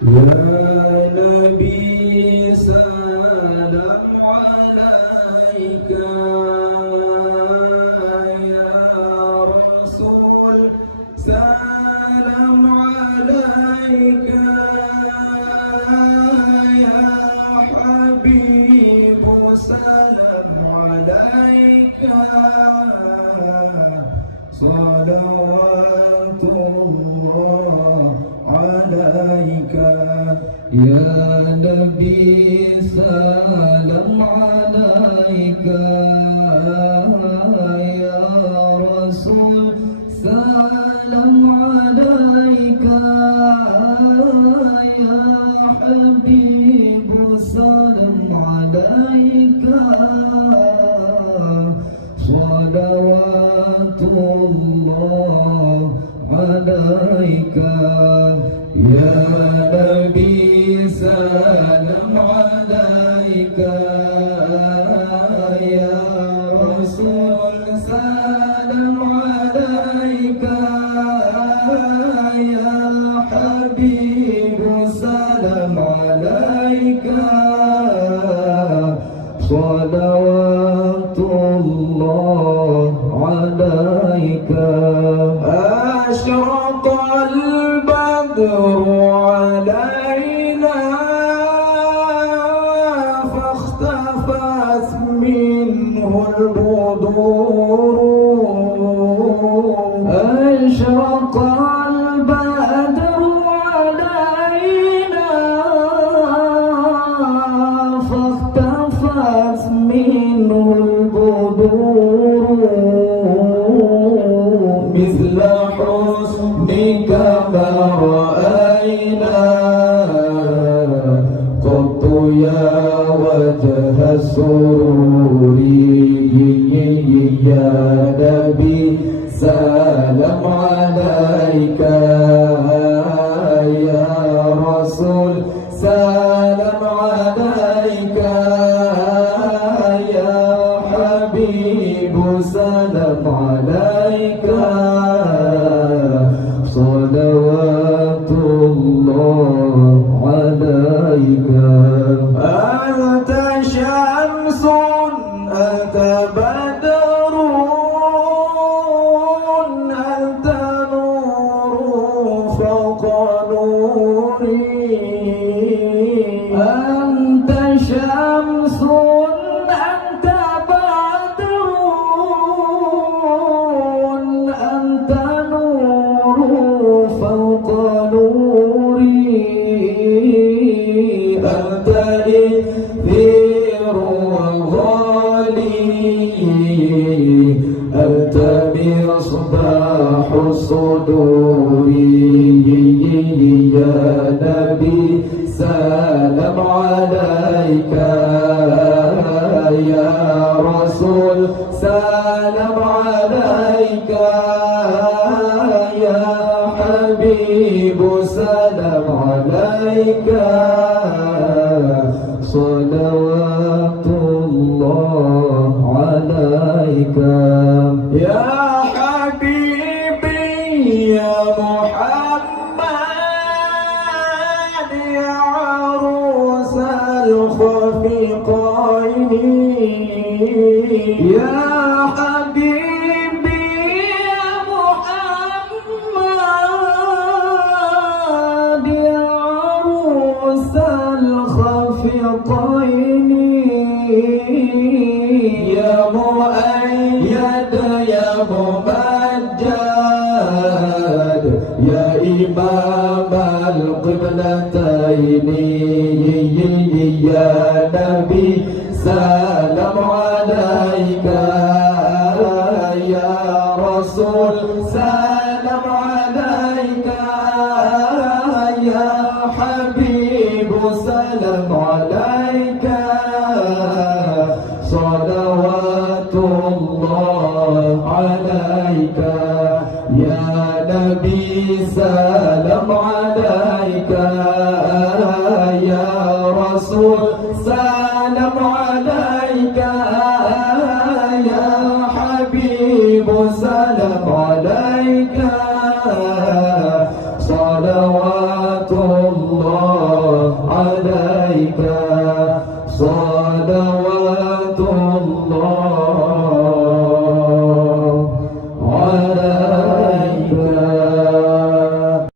يا نبي سلام عليك، يا رسول سلام عليك، يا حبيب سلام عليك، صلوات الله عليك. يا نبي سلام عليك، يا رسول سلام عليك، يا حبيب سلام عليك، صلوات الله عليك. يا نبي سلام عليك، يا رسول سلام عليك، يا حبيب سلام عليك، صلوات الله عليك. أشرق البدر علينا فاختفت منه البدور، أشرق البدر علينا فاختفت منه البدور، مثل حسنك ما رأينا قط يا وجه السرور. يا نبي سلام عليك، يا رسول سلام عليك، يا حبيب سلام عليك، صلوات الله عليك. أنت شمس أنت بدر أنت نور فوق نوري، أنت شمس أنت بدر أنت نور فوق نوري، أنت إثير وغالي، أنت مصباح الصدور. يا نبي سلام عليك، يا رسول سلام عليك، يا حبيب سلام عليك، صلوات الله عليك. يا حبيبي يا محمد، يا عروس الخفيقين، يا حبيبي يا محمد، يا عروس الخفيقين، يا مؤيد يا ممجد، يا إمام القبلتين. يا نبي سلام عليك، يا رسول سلام عليك، يا حبيب سلام عليك، صلوات الله عليك. يا نبي سلام عليك، يا رسول سلام عليك، يا حبيب سلام عليك، صلوات الله صلى